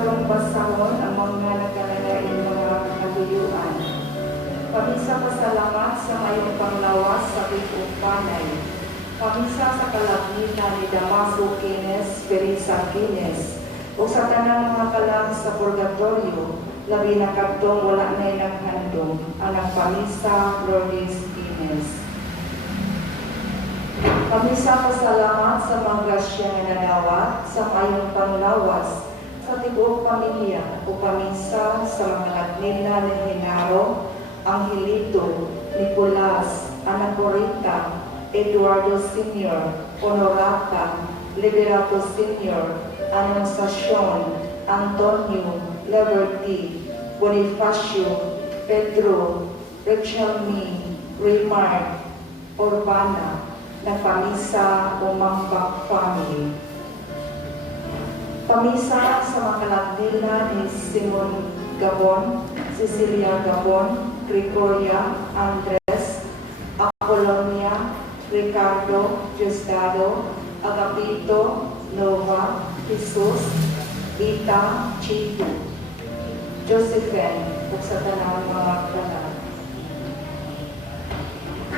karong basahon ang mga nagkalalain mga kaluyuan. Pamisa pasalamat sa mayong panglawas sa Big-Upanay. Pamisa sa kalagitan ni Damaso Kines, Perisa Kines, o sa tanang mga kalag sa purgatorio, labi na kadtong wala na'y naghandong, ang nagpamisa Lourdes Kines. Pamisa pasalamat sa mga grasya nga nanawat sa mayong panglawas sa tibuok pamilya o pamisa sa mga lagnila ni Hinaro, Angelito, Nicolas, Ana Corita, Eduardo Sr., Honorata, Liberato Sr., Anunciacion, Antonio, Liberty, Bonifacio, Pedro, Rachel Me, Raymar, Urbana, nagpamisa o Mambak family. Pamisa sa mga kalagdila ni Simon Gabon, Cecilia Gabon, Gregoria, Andres, Apolonia, Ricardo, Diosdado, Agapito, Nova, Jesus, Ita, Chico, Josephine, ug sa tanang mga kalag.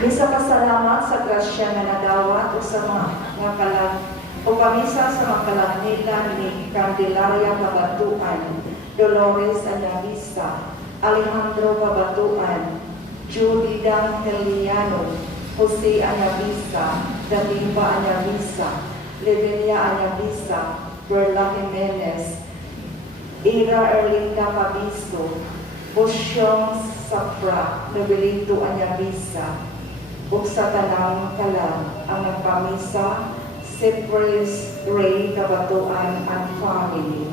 Misa pasalamat sa grasya na nadawat o sa mga kalag o pamisa sa mga kalag nila ni Candelaria Babatuan, Dolores Anavisa, Alejandro Babatuan, Judy Heliano, Jose Anavisa, Dalimba Anavisa, Levelia Anavisa, Berla Jimenez, Ira Erlinda Cabiso, Bosyong Safra, Novelito Anavisa, ug sa tanang kalag ang nagpamisa Cypress Ray Kabatuan and family.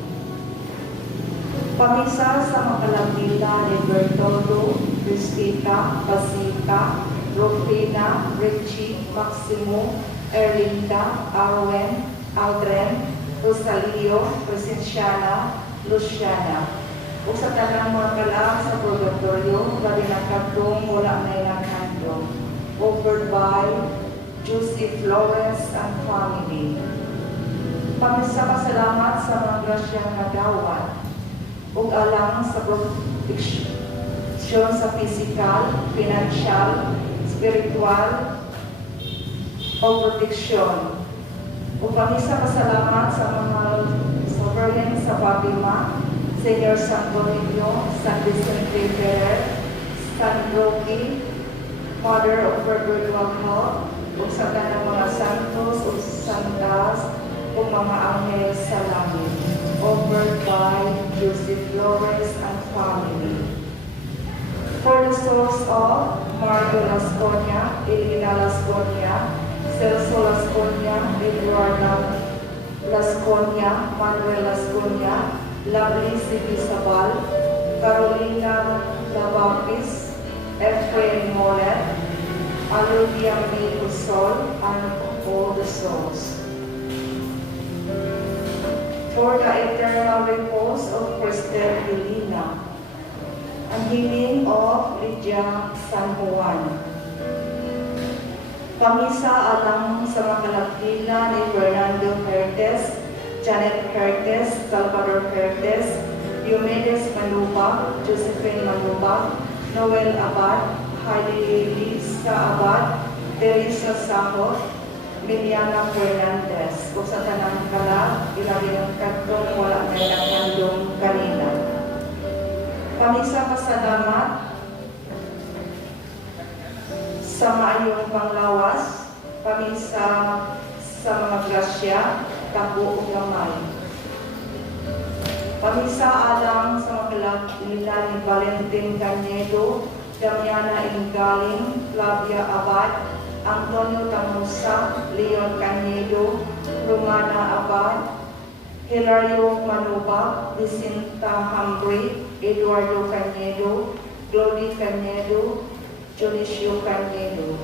Pamisa sa mga kalagdila ni Bertoldo, Cristita, Basita, Rufina, Richie, Maximo, Erlinda, Arwen, Aldren, Rosalio, Presenciana, Luciana. O sa tanang mga kalag sa purgatorio, labi ng kadtong wala na inakando. Offered by Josie Flores and family. Pamisa pasalamat sa mga grasyang nadawat ug alang sa proteksyon sa physical, financial, spiritual o proteksyon. Ug pamisa pasalamat sa mga sovereign sa Fatima, Senior Santo Niño, San Vicente Ferrer, San Roque, Father of Perpetual Health, ug sa tanang mga santos ug santas ug mga anghel sa langit. Offered by Joseph Flores and family. For the souls of Mario Lasconia, Elena Lasconia, Celso Lasconia, Eduardo Lasconia, Manuel Lasconia, Lovely Sibisabal, Carolina Lavapis, Efrain Molet, Aludia May Usol, and all the souls. For the eternal repose of Cristel Helena, and healing of Lydia San Juan. Pamisa alang sa mga kalagdila ni Fernando Hertes, Janet Hertes, Salvador Hertes, Diomedes Manuba, Josephine Manuba, Noel Abad, Heidi Lisa Abad, Teresa Sahot, Miliana Fernandez. Kung sa tanang kalag, ilagay ng kadtong wala na naghandong kanina. Pamisa pasalamat sa maayong panglawas, pamisa sa mga grasya, tapo o gamay. Pamisa alang sa mga kalagdila ni Valentin Canedo, Damiana Ingaling, Flavia Abad, Antonio Tamusa, Leon Canedo, Romana Abad, Hilario Manuba, Jacinta Hambre, Eduardo Canedo, Glody Canedo, Jonicio Canedo.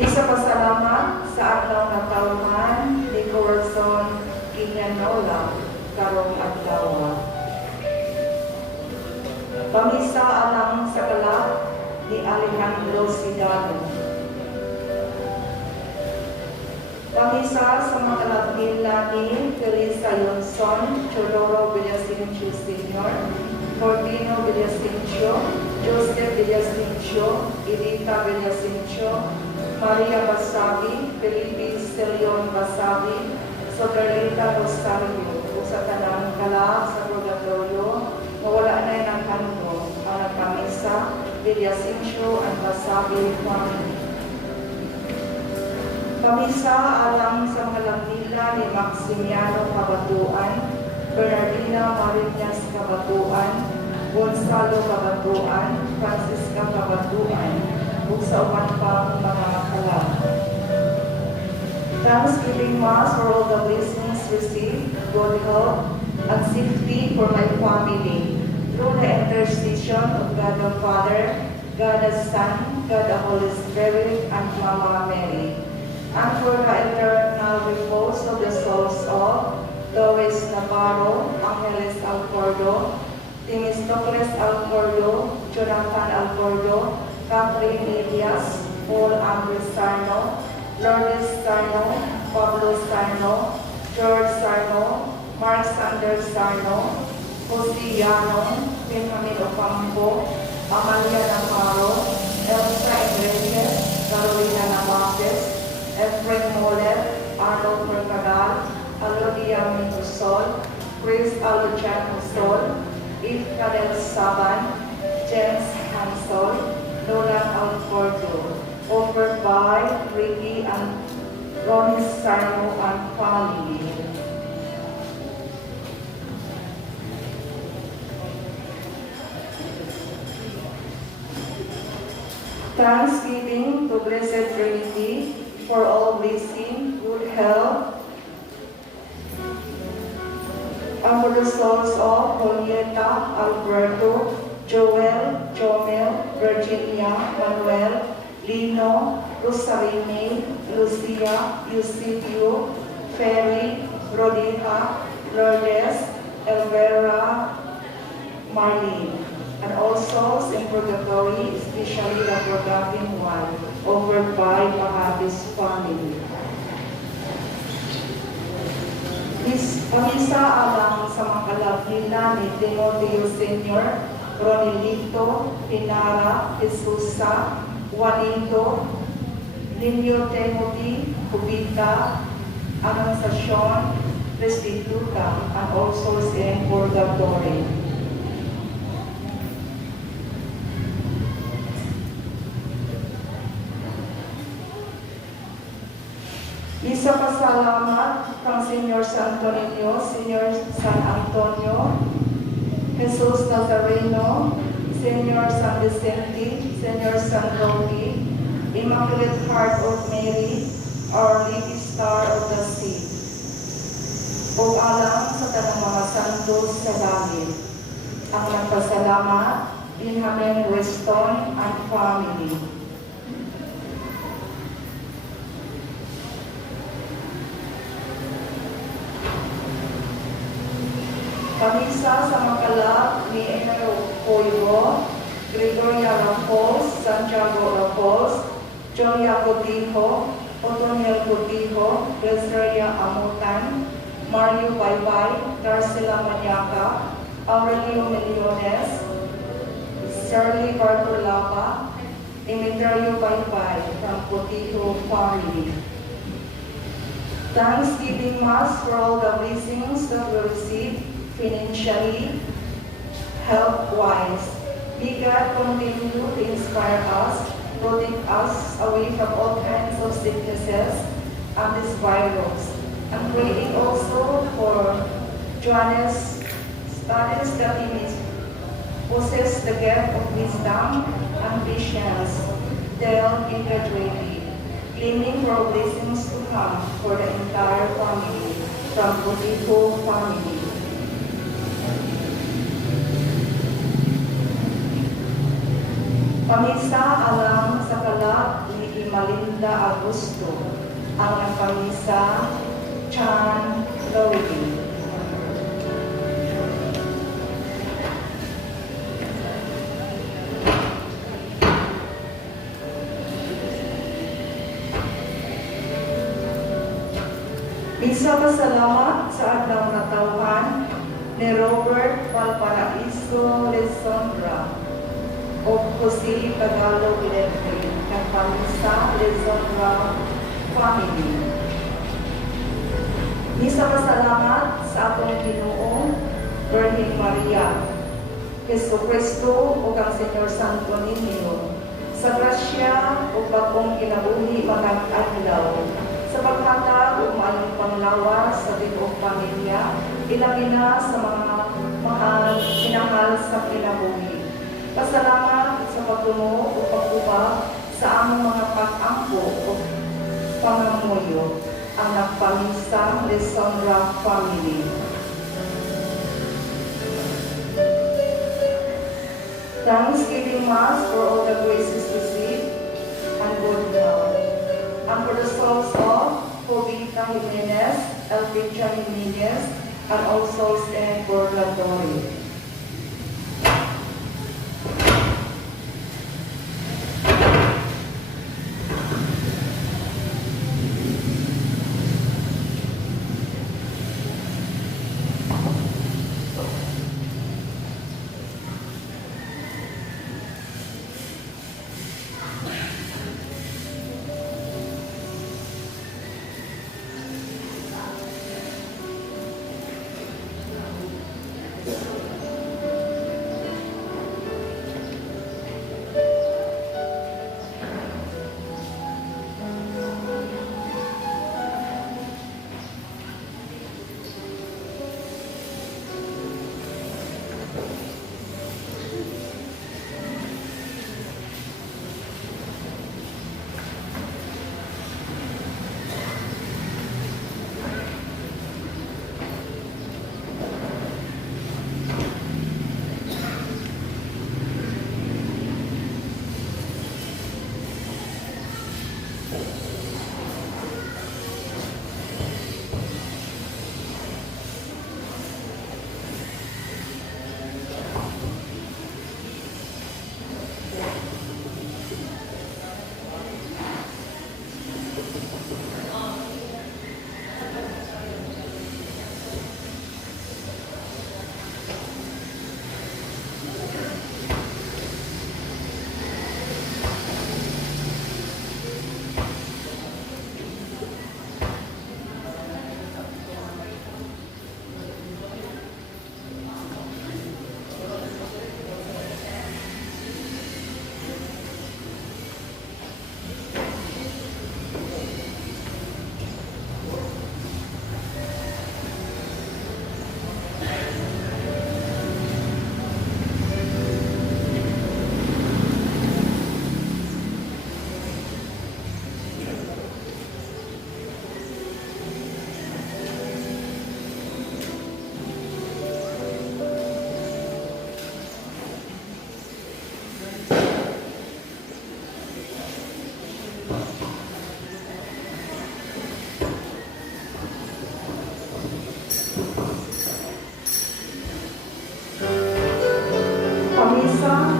Isa pasalamat sa adlaw na tauhan ni Corazon Iñanola karong adlaw. Pamisa alang sa kalag ni Alejandro Sidano. Pamisa sa mga kalapil namin, Teresa Yonson, Chodoro Villasincio Sr., Fortino Villasincio, Joseph Villasincio, Edita Villasincio, Maria Basabi, Felipe Celion Basabi, Soberlita Rosario, o sa tanang kala sa purgatorio, mawala na ng kanto, ang nagpamisa, Villasincio and Basabi family. Pamisa alang sa Malangila ni Maximiano Cabatuan, Bernardina Marinas Cabatuan, Gonzalo Cabatuan, Francisca Cabatuan, ug sa uban pang mga kalab. Thanksgiving Mass for all the blessings received, good health, and safety for my family, through the intercession of God the Father, God the Son, God the Holy Spirit, and Mama Mary. And for the eternal repose of the souls of Lois Navarro, Angeles Alcordo, Temistocles Alcordo, Jonathan Alcordo, Catherine Elias, Paul Andres Sarno, Lourdes Sarno, Pablo Sarno, George Sarno, Mark Sanders Sarno, Jose Llano, Benjamin Ocampo, Amalia Navarro, Elsa Enriquez, Carolina Navajes, Efrain Moller, Arnold Mercadal, Alodia Minusol, Chris Alochan Musol, Eve Cadel Saban, James Hansol, Nolan Alcordo, offered by Ricky and Ronnie Sarno and family. Thanksgiving to Blessed Trinity for all blessing, good health, and for the souls of Julieta, Alberto, Joel, Jomel, Virginia, Manuel, Lino, Rosarini, Lucia, Eusebio, Ferry, Rodija, Lourdes, Elvera, Marlene, and also in purgatory, especially the forgotten one, offered by Mahavis family. Pamisa alang sa mga kalapila ni Timoteo Sr., Ronilito, Pinara, Jesusa, Juanito, Niño Timothy, Cubita, Annunciacion, Restituta, and also in purgatory. Isa pasalamat kang Senior Santo Niño, Senior San Antonio, Jesus Nazareno, Senior San Vicente, Senior San Roque, Immaculate Heart of Mary, Our Lady Star of the Sea, o alang sa tanang mga santos sa langit. Ang nagpasalamat, Benjamin Weston and family. Pamisa sa makalap ni Enero Coibo, Gregoria Rapols, Santiago Rapols, Joya Cotijo, Otoniel Cotijo, Greseria Amutan, Mario Baybay, Darcela Maniaca, Aurelio Millones, Shirley Bartolapa, Imitario Baybay from Cotijo family. Thanksgiving Mass for all the blessings that we receive financially, health-wise. May God continue to inspire us, protect us away from all kinds of sicknesses and this virus. And praying also for Joanne's studies that he may possess the gift of wisdom and patience till he graduated, claiming for blessings to come for the entire family from Cotijo family. Pamisa alang sa kalap ni Imalinda Augusto, ang nagpamisa Chan Lowry. Isa pasalamat sa adlaw nga tawhan ni Robert Valparaiso Lezonra o Jose Tagalog Letre ng Pamisa Lezonra family. Isa pasalamat sa atong Ginoo Virgin Maria Jesu Cristo o kang Senyor Santo Niño sa grasya o bagong kinabuhi matag adlaw sa paghatag o maayong panglawas sa tibuok pamilya, ilabi na sa mga mahal, sinahal sa kinabuhi. Pasalamat sa pagtuno o pagtubag sa among mga pag-ampo o pangamuyo ang nagpamisa Lezonra family. Thanksgiving Mass for all the graces received and good health. And for the souls of Jovita Jimenez, Elpicha Jimenez, and all souls in purgatory. Pamisa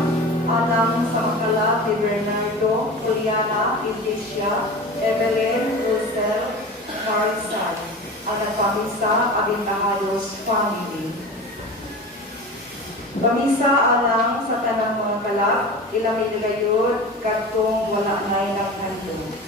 alang sa makala ni Bernardo, Juliana, Iglesia, Evelyn, Rosel, Marisal, ang nagpamisa Abintahados family. Pamisa alang sa tanang mga kalak, ilang iligayod, katong wala na'y naghandong.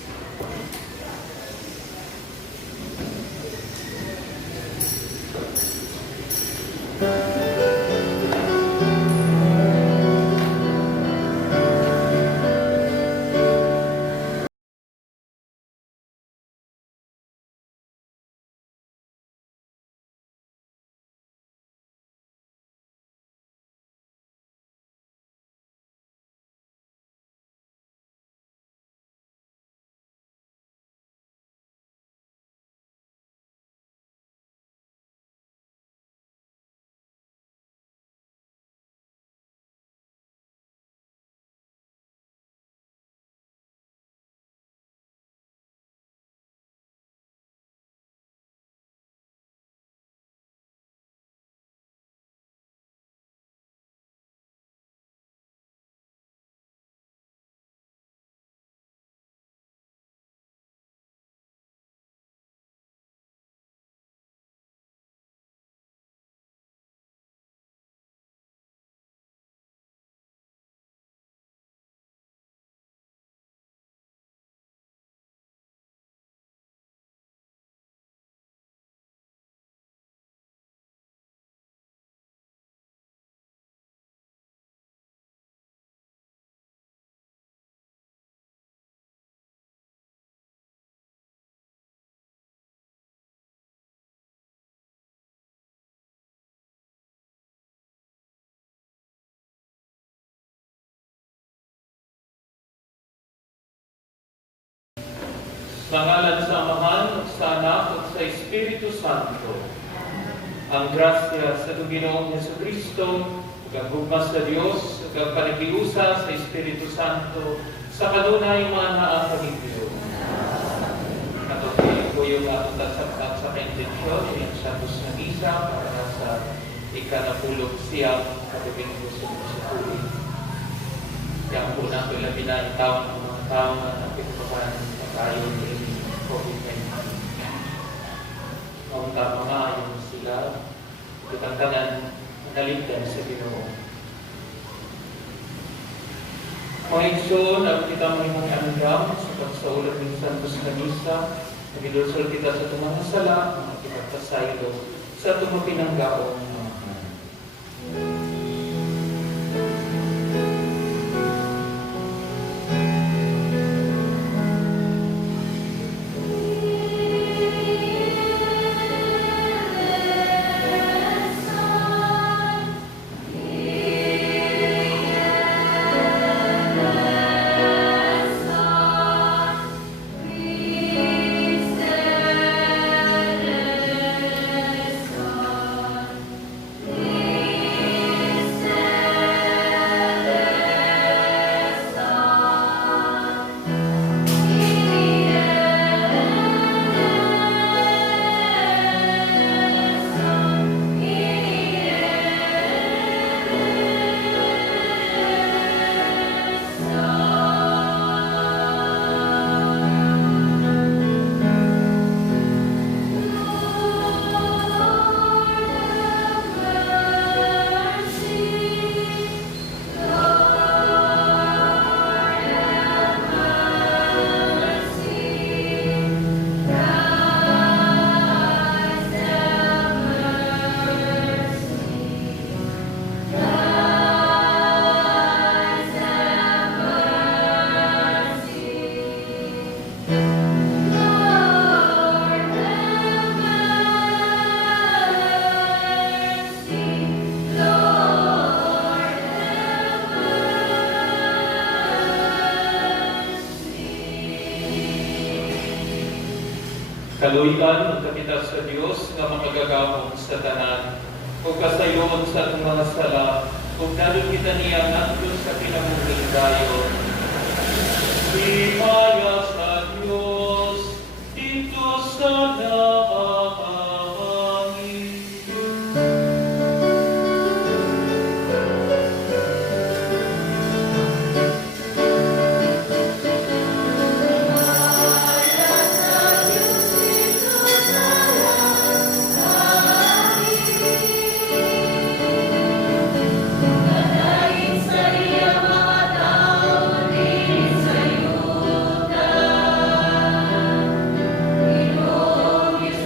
Sa ngalan sa Amahan, at sa Anak, at sa Espiritu Santo. Ang grasya sa Ginoong Jesucristo, ang hugmas sa Diyos, ang panagiusa sa Espiritu Santo, sa kanunay mga naapanigyo. Natuloy ko yung atas sa kaintensyon, yung Santos na Misa, para sa ikanapulog siyang katubing gusto sa tuloy. Yang po na ito labinan taon ng mga taon na napitukan tayo ni COVID-19. Noong tama nga, yung sila, itang tanan, naligdan sa Ginoo. Panginoon, ang kita mga anggam sa pagsaulat ng Santos na Misa, nagidulsol kita sa tumang sala, mga kinagpasaylo, sa tumang pinanggaong mga kaluian ng kapital sa Diyos nga makagagamong sa tanan o kasayon sa atong mga sala o dalong kita niya nandun sa pinamumuling dayon. Himaya sa Diyos dito sa nakahangin. Sa iyo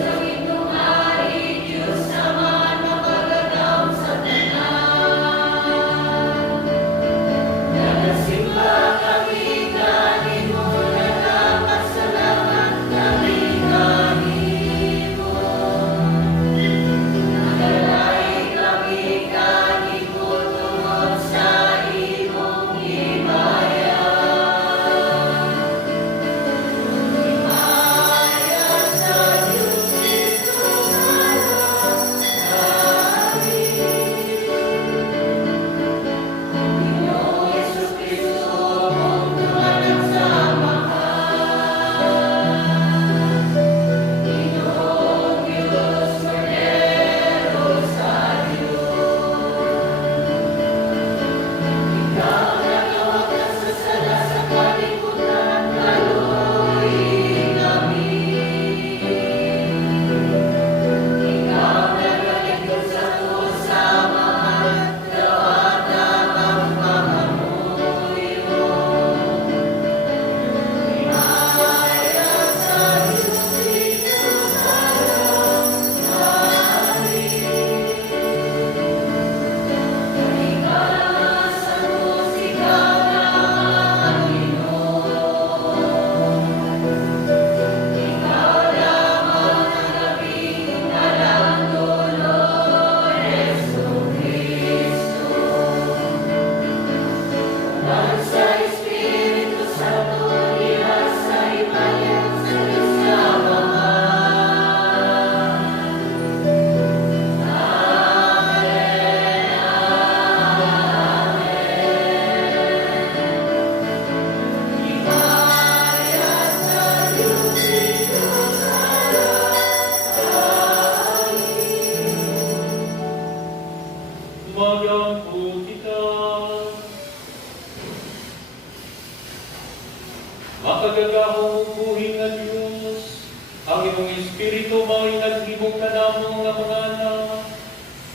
Makagagahong buhi nga Diyos, ang imong Espiritu mao'y naghimong kanamo nga mga anak,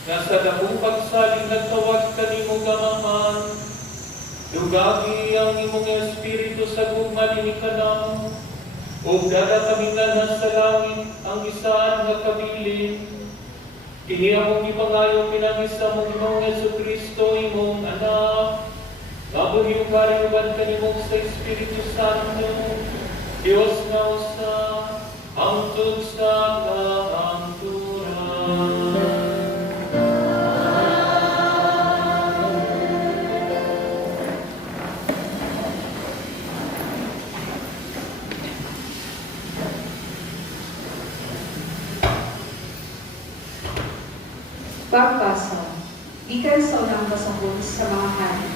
nga sa dakong pagsaling nagtawag kanimo gamahan, dugagi ang imong Espiritu sa gugmali ni kanamo, ug dada kami nga sa langit ang isaan nga kabilin. Kini among ipangayo pinangisa mong imong Jesucristo imong anak, mabuhiyong karingan kanimong sa Espiritu Santo, Diyos na usa, hangtod sa kahangturan. Pagbasa, gikan sa unang basahon sa mga hari.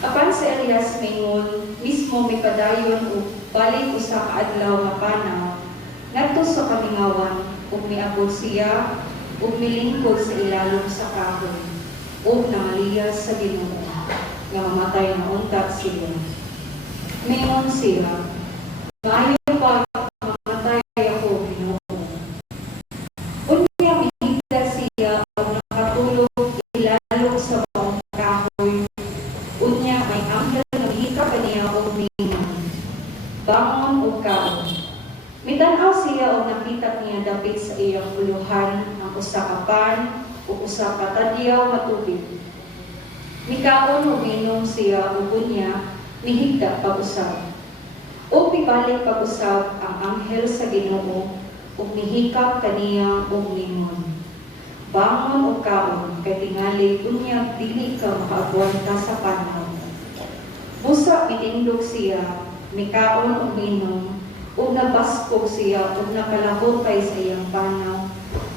Apan si Elias mingon, mismo may padayon o balik usa ka adlaw nga panaw, ngadto sa kamingawan, ug miabot siya, ug milingkod sa ilalom sa kahoy, ug nangaliyas sa Ginoo, nga mamatay na untat siya. Mingon siya, maayo pa mamatay ako, Ginoo. Unya mihigda siya, ug nakatulog ilalom sa baong kahoy. Unya may anghel nga mihika kaniya og mingon, bangon ug kaon. Mitan-aw siya og nakita niya dapit sa iyang uluhan ang usa ka pan ug usa ka tadyaw nga tubig. Mikaon ug minom siya ug unya mihigda pag-usab. Ug mibalik pag-usab ang anghel sa Ginoo ug mihikap kaniya og mingon, bangon o kaon, kay tingali unya dili ka makaabuan sa panaw. Busa mitindog siya, mikaon o minom, ug nabaskog siya ug nakalahutay sa iyang panaw.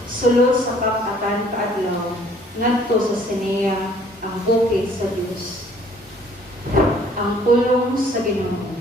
Sulod sa kapatan kaadlaw, ngadto sa Sineya, ang bukid sa Dios. Ang pulong sa Ginoo.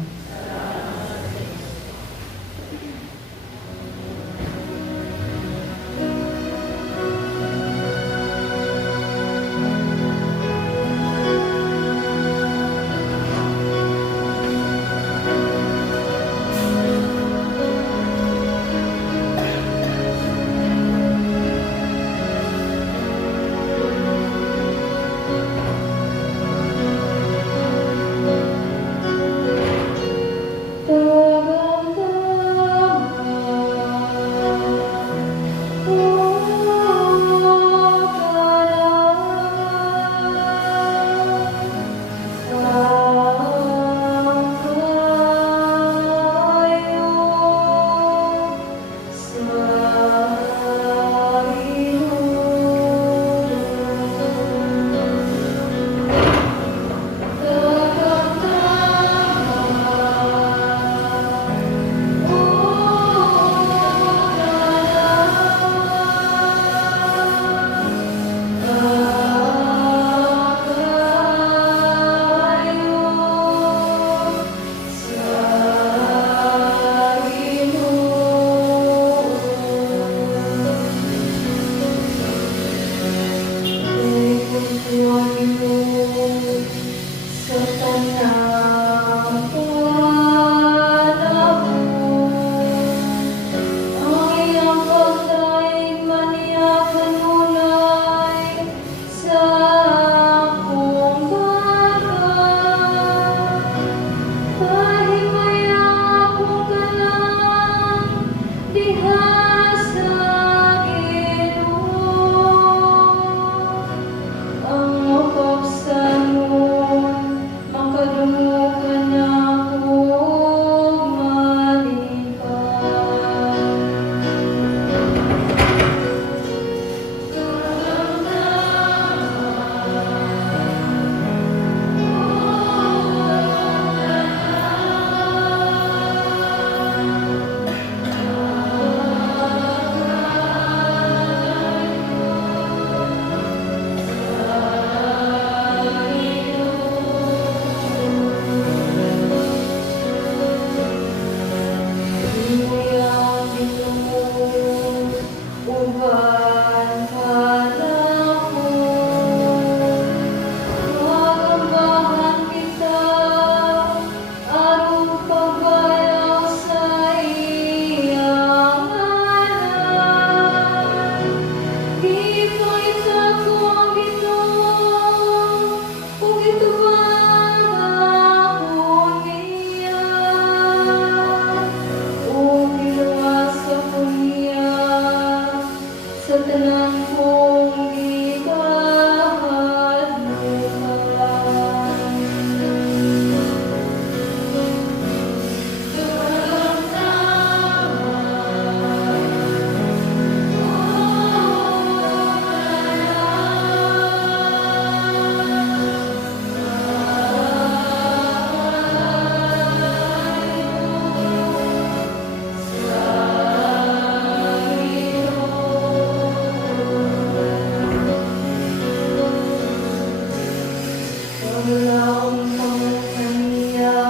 taong kamunaniya,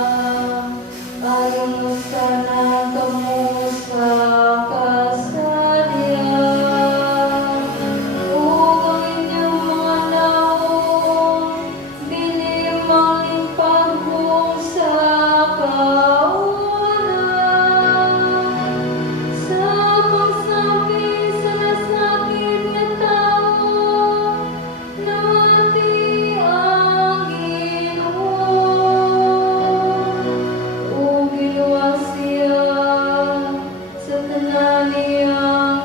ayon sana kamu sa kasarian. Ug inyong mga naong bilimang paghong sa kawalan. Sa pagsabi sa nasakit nga tao, namati ang Ginoo. Ug giluwas siya sa tanan niyang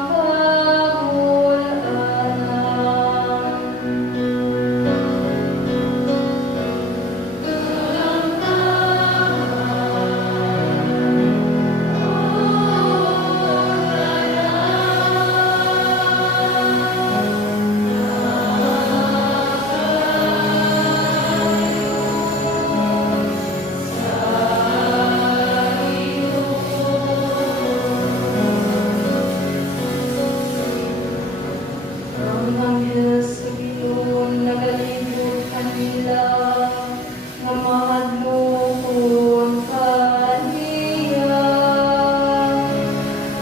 ang anghel sa Ginoo nagalingkod kanila, nga mahadlokon kaniya.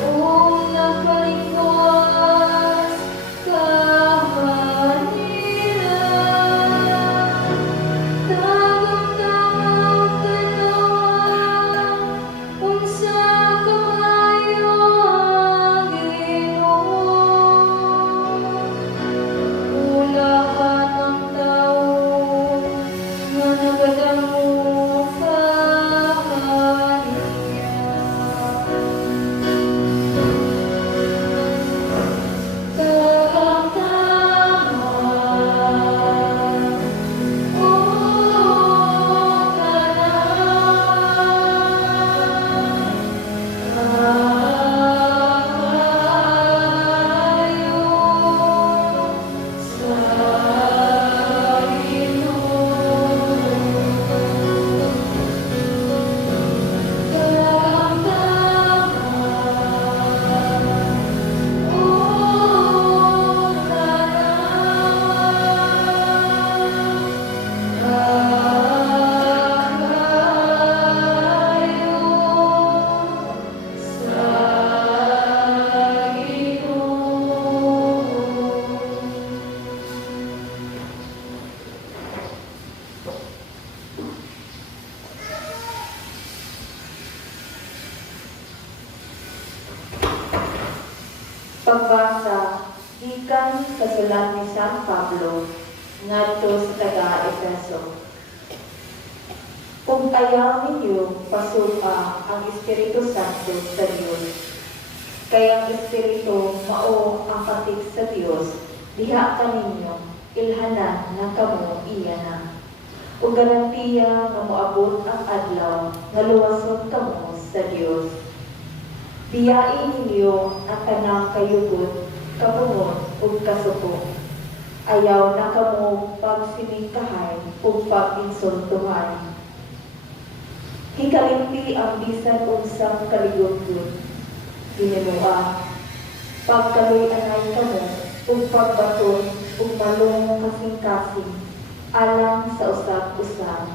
O nagpaligwas ka kanila, tagang-tagang tanawa, unsa kamayo ang Ginoo. Ulahan ang tao nga nagadamo sa kaniya. Tagang-taman, o Pagbasa gikan sa sulat ni San Pablo ngadto sa taga-Efeso. Kung ayaw ninyo pasuka ang Espiritu Santo sa Dios, kaya ang Espiritu mao ang katik sa Dios, diha kaninyo ilhanan nga kamo iya na. Ug garantiya nga moabot ang adlaw nga luwason kamo sa Dios. Biyain ninyo ang tanang kayugot, kabungon ug kasuko. Ayaw na kamo pagsiningkahay ug pag-insultuhan. Hikalimpi ang bisan unsang kaligod-god. Ginunua, pagkaluy-anay kamo ug pagbaton ug malong kasing-kasing alang sa usab-usab.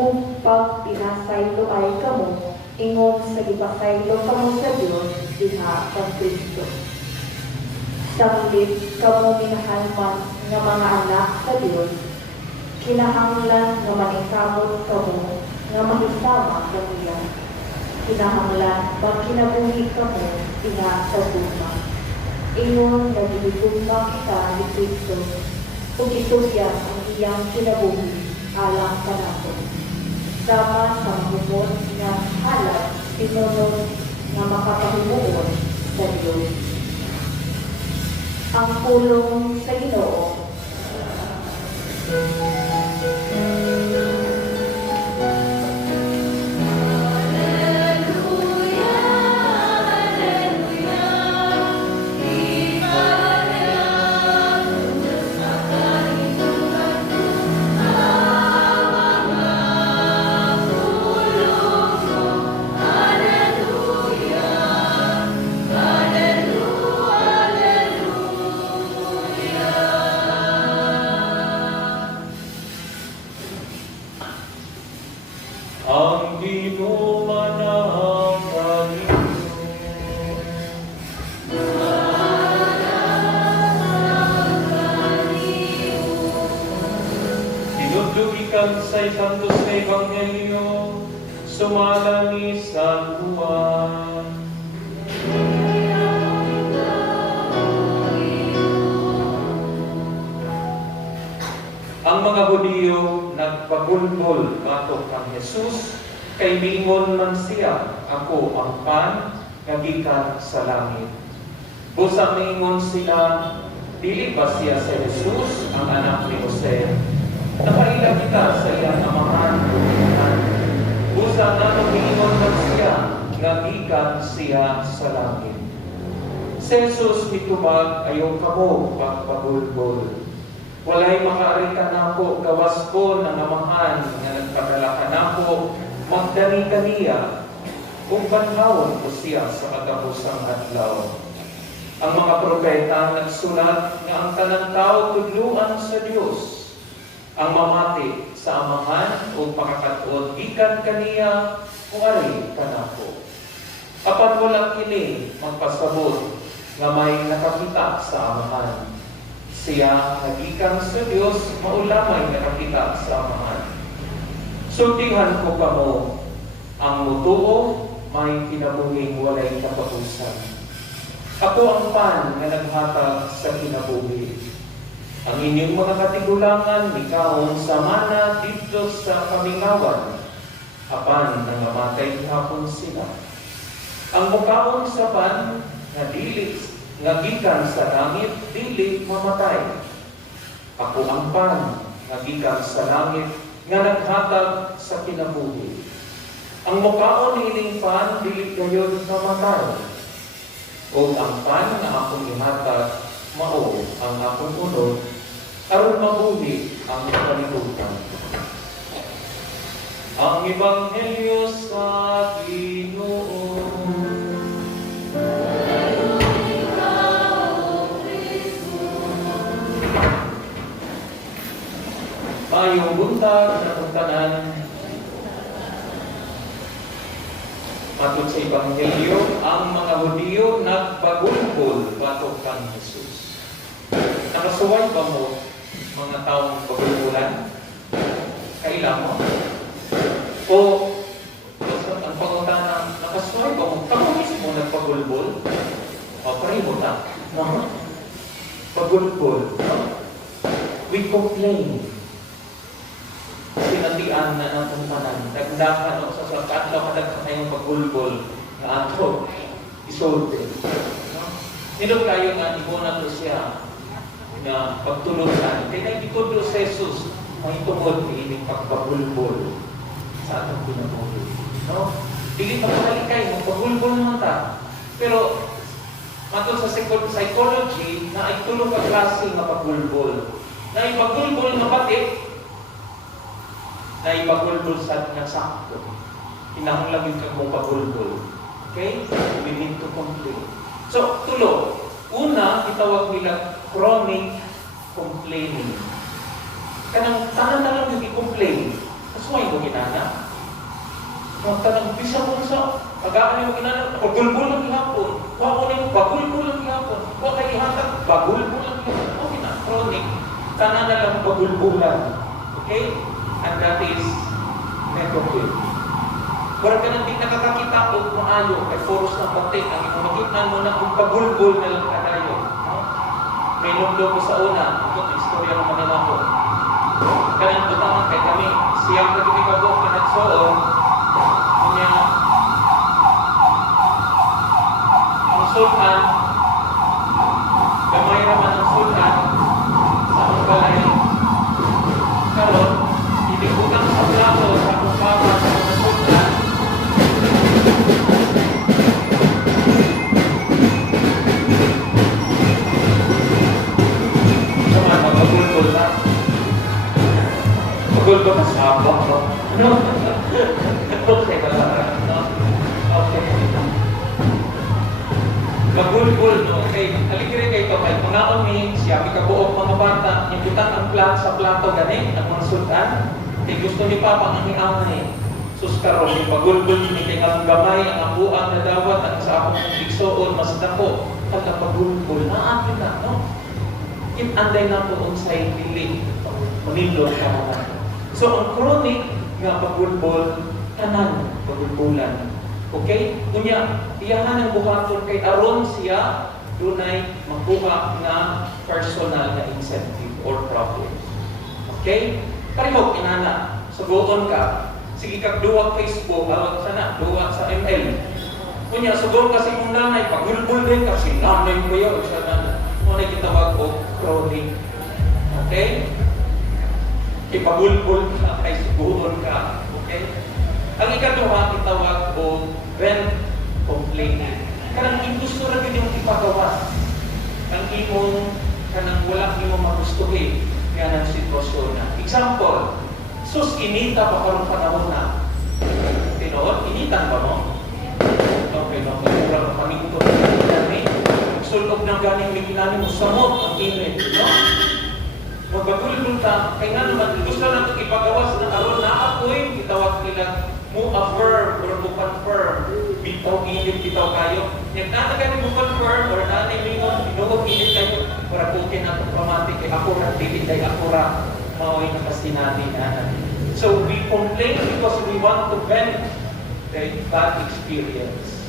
Ug pagpinasayloay kamo ingon sa gipasaylo kamo sa Dios diha kang Kristo. Sambit kamo minahalman nga mga anak sa Dios, kinahanglan nga manikamot kamo nga mahisama kaniya. Kinahanglan magkinabuhi kamo diha sa tuma. Ingon nga gihigugma kita ni Kristo ug itugyan ang iyang kinabuhi alang kanato. Sama sa mahumon nga halad sinunod nga makapahimuon sa Diyos. Ang pulong sa Ginoo. ang ginumanang kanino. Dinudlugikan sa Santos na Ebanghelyo, sumala ni San Juan. Ang mga Hudiyo nagpagulbol batok kang Jesus, kay mingon man siya, ako ang pan nga gikan sa langit. Busa mingon sila, dili ba siya sa Jesus, ang anak ni Jose? Napaila kita sa iyang amahan. Busa na mingon man siya, nga gikan siya sa langit. Si Jesus mitubag, ayaw kamo pagpagulbol. Walay makaari ka nako, gawas ko ng amahan nga nagpadala ka nako, magdani kaniya, kung banhawon ko siya sa kagabusang adlaw. Ang mga propeta nagsulat nga ang tanang tao tudluan sa Dios, ang mamati sa amahan o pakakatuon, gikan kaniya, kung ari ka nako. Apan wala kini magpasabot nga may nakakita sa amahan. Siya nagikan sa Diyos, maulamay nakakita sa amahan. Sultihan ko kamo, ang mutuo may kinabuhing walay katapusan. Ako ang pan na naghatag sa kinabuhi. Ang inyong mga katigulangan, mikahon sa mana dito sa kamingawan. Apan nangamatay hapon sila. Ang mukaon sa pan na dilis nga gikan sa langit, dili mamatay. Ako ang pan nga gikan sa langit, nga naghatag sa kinabuhi. Ang mukaon ining pan, dili kayo mamatay. O ang pan nga akong ihatag, mao ang akong unod, aron mabuhi ang kalibutan. Ang Ebanghelyo sa Ginoo. Mayong buntag na tanan, matod sa Ebanghelyo, ang mga Hudiyo nagpagulbol batok kang Jesus. Nakasuway ba mo mga taong pagulbulan? Kailan mo? O ang pangutana, nakasuway ba mo? Kamo mismo nagpagulbol? O pareho mo na. No? Pagulbol. No? We complain. Sinatian na natong tanan. Dagdagan o sa katlaw kadaghan kayong pagulbol na ato isulti. No? Nilog kayo nga ibuna to siya na pagtulusan. Kaya ikudlo sa Jesus ang itungod ni ining pagpagulbol sa atong kinabuhi. No? Dili pagkalikay mo pagulbol naman ta. Pero matod sa psychology na ay tulong ka klase nga pagulbol. Na ipagulbol na batik na ipagulbol sa nagsakto. Kinahanglan ka mong pagulbol. Okay? We need to complain. So, tulo. Una, itawag nila chronic complaining. Kanang tanan yung i-complain. Kasuway mo ginana. Kung tanang bisa mo sa pag-aan yung ginana, pagulbol lang ihapon. Huwag mo na yung pagulbol lang ihapon. Huwag kayo ihatag, pagulbol lang ihapon. Okay na, chronic. Tanan na lang pagulbulan. Okay? And that is negative. Kung ka nang di nakakakita o maayo, kay foros ng batik, ang ikumagitnan mo na kung pagulbol na lang kadayo. No? May nungdo ko sa una, ito ang istorya ng Manila ko. Kanang butaman kay kami, siyang nagibigabo ka nagsoon, kanya, ang sultan, gamay naman ang sultan, sa ang balay, karon, ibigutang sa plato sa kumpama sa mga sultan. Sama, magpagulbol na. Pagulbol na sa abang, no? Ano? Okay ba lang? No? Okay. Magulbol, no? Okay. Aligre kayo ito, kay mga uming, siya, ikabuok mga bata, yung butang ang sa plato ganing, ang mga sultan. Gusto ni Papa ang hiamay. Sus karon ipagulbol ni kay nga gamay ang buang na dawat ang sa akong igsoon mas dako kada pagulbol na atin na no. Anday na po unsay dili manindot ka naman. So ang chronic nga pagulbol tanan pagulbulan. Okay? Unya iyahan ang buhaton kay aron siya dunay makuha nga personal na incentive or profit. Okay? Pareho inana. Sugoon ka. Sige kag duwa Facebook, awag sana, duwa sa ML. Kunya sugoon ka sa imong nanay, pagulbol din kasi nanay ko yun. Sana, muna kitawag o chronic. Okay? Ipagulbol ka, ay sugoon ka. Okay? Ang ikaduha, kitawag o rent complaining. Kanang gusto na din yung ipagawas. Ang imong, kanang wala imong magustuhin. Kaya ng sitwasyon na. Example, sus, inita pa karong panahon na. Tinood, initan ba mo? Okay, no. Mura kami ito. Sulog ng ganing mikinani mo samot ang init. No? Magbagulbul ta. Kaya nga naman, gusto na itong ipagawas na aron na apoy. Itawag nila mo affirm or mo confirm. Bitaw init, bitaw kayo. Yung nanagaling mo confirm or nanay mingon, binuhog init kayo. Para kukin na itong pamatik. Ako na, diliday ako ra. Maoy na sinabi na. So we complain because we want to vent the bad experience.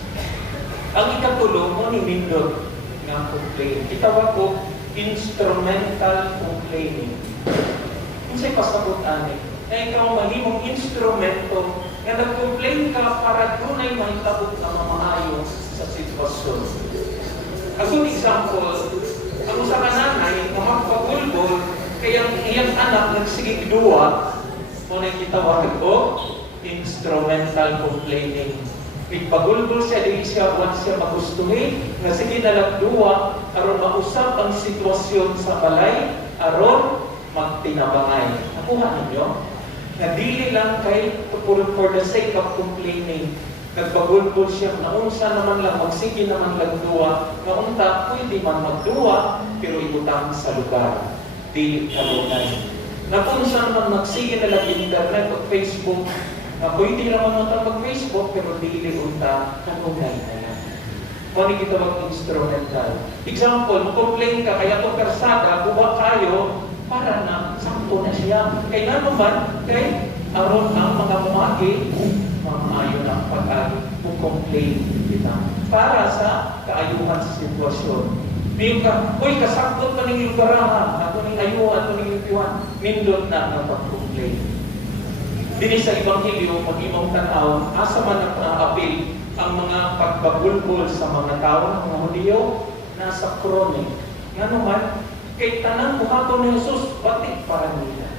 Ang ikatulo mo ni Mindot nga complain. Itawag ko instrumental complaining. Unsay pasabot ani? Na ikaw mahimong instrumento nga nag-complain ka para dunay mahitabot na mamaayo sa sitwasyon. As an example, ang usa ka nanay nga magpagulbol kaya ang iyang anak nagsigig duwa mo na kitawag o instrumental complaining. Pagpagulbol siya, di siya once siya magustuhin, nga sige nalagduwa, aron mausap ang sitwasyon sa balay, aron magtinabangay. Nakuha ninyo? Na dili lang kay for the sake of complaining. Nagpagulbol siya, naunsa naman lang, magsige naman lagduwa, naunta, pwede man magduwa, pero ibutang sa lugar. Dili kanunay. Napunsa naman magsige na lang internet o Facebook, na pwede naman naman mag-Facebook, pero dili unta kanunay na yan. Kung kita mag-instrumental. Example, mag-complain ka, kaya itong persada, buwa kayo, para na, sakto na siya. Kaya naman, kay aron ang mga mumagi, maayo ng pag-agi, mag-complain kita. Para sa kaayuhan sa sitwasyon. Diyo ka, uy, kasaktot pa ning lugarahan, ato ning ayuhan, ato ning ipiwan, nindot na ng pag-complain. Dini sa Ebanghelyo, mag-imong tanaw, asa man ang apil ang mga pagbabulbol sa mga tao ng mga Hudiyo, nasa chronic. Nga naman, kay tanang buhaton ni Jesus, batik para nila.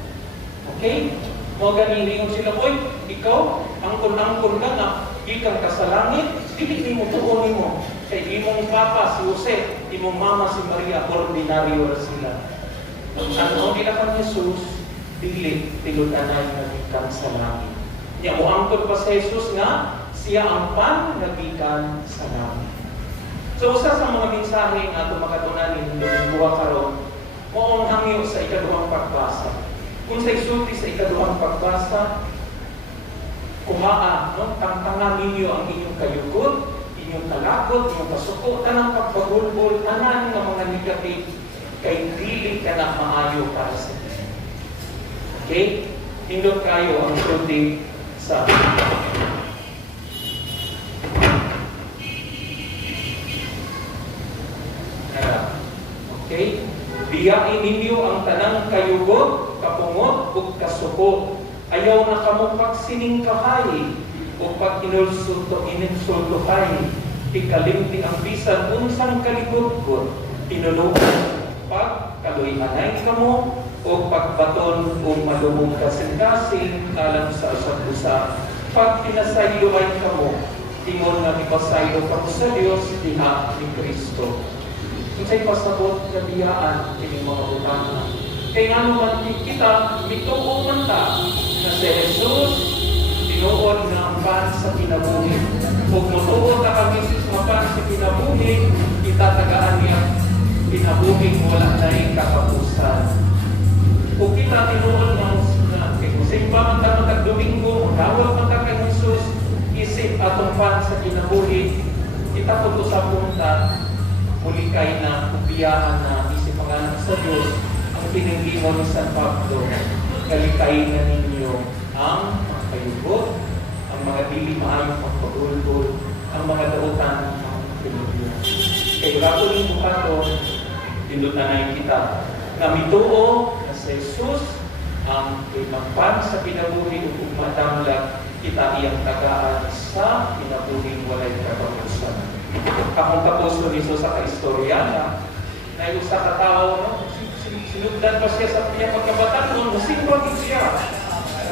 Okay? Mga ganilingon sila, uy, ikaw, angkon-angkon ka na, ikan ka sa langit, dili mo tuunin mo. Kay imong papa si Jose, imong mama si Maria, ordinaryo sila. Ano nila kang Jesus, dili, tilutanay na gikan sa langit. Niya mo angkon pa sa Jesus nga, siya ang pan na gikan sa langit. So, usa sa mga mensahe nga tumakatunanin ng buwa karon, moong hangyo sa ikaduhang pagbasa. Kung sa isulti sa ikaduhang pagbasa, kuhaan, no? Tangtangan ninyo ang inyong kayugot, inyong talakot, inyong pasuko, tanang pagbagulbol, tanan ng mga negative, kay dili ka na maayo para sa inyo. Okay? Hindot kayo ang isulti sa okay? Diyain ninyo ang tanang kayugot, kapungot, ug kasuko. Ayaw na kamukak sining kahay, o pag insulto kahay, ikalimti ang bisan unsang kaligod-god, tinulungan pag kaluy-anay kamo, o pagbaton o malumong kasing-kasing, alam sa usap-usap, pag pinasayloay kamo, tingon na ipasaylo kamo sa Diyos, diha ni Kristo. Unsay pasabot nga biyaan kini mga utang. Kay nga naman kita mituo man ta na si Jesus tinuod nga ang pan sa kinabuhi. Ug mutuo ta kami sa pan sa kinabuhi, kita tagaan niya kinabuhi wala na ring katapusan. Ug kita tinuod nga kay simba man ta matag Domingo, dawat man ta kay kita kung sa punta, muli kayo na kubiyahan na isip mga anak sa Diyos, ang pinaglimon ni San Pablo, kalikayin na ninyo ang mga kayubot, ang mga dili maayong pagpagulgol, ang mga dautan ng pinaglimon. Kaya rato rin mo ka to, tinutanayin kita, na mituo na si Jesus, ang magpan sa pinabuhi o madamlag, kita iyang tagaan sa pinabuhing walay katapusan. Akong tapos ko niso sa kaistorya na yung sa katao, no? Sinugdan pa siya sa kanya pagkabataan noon, musimbagin siya.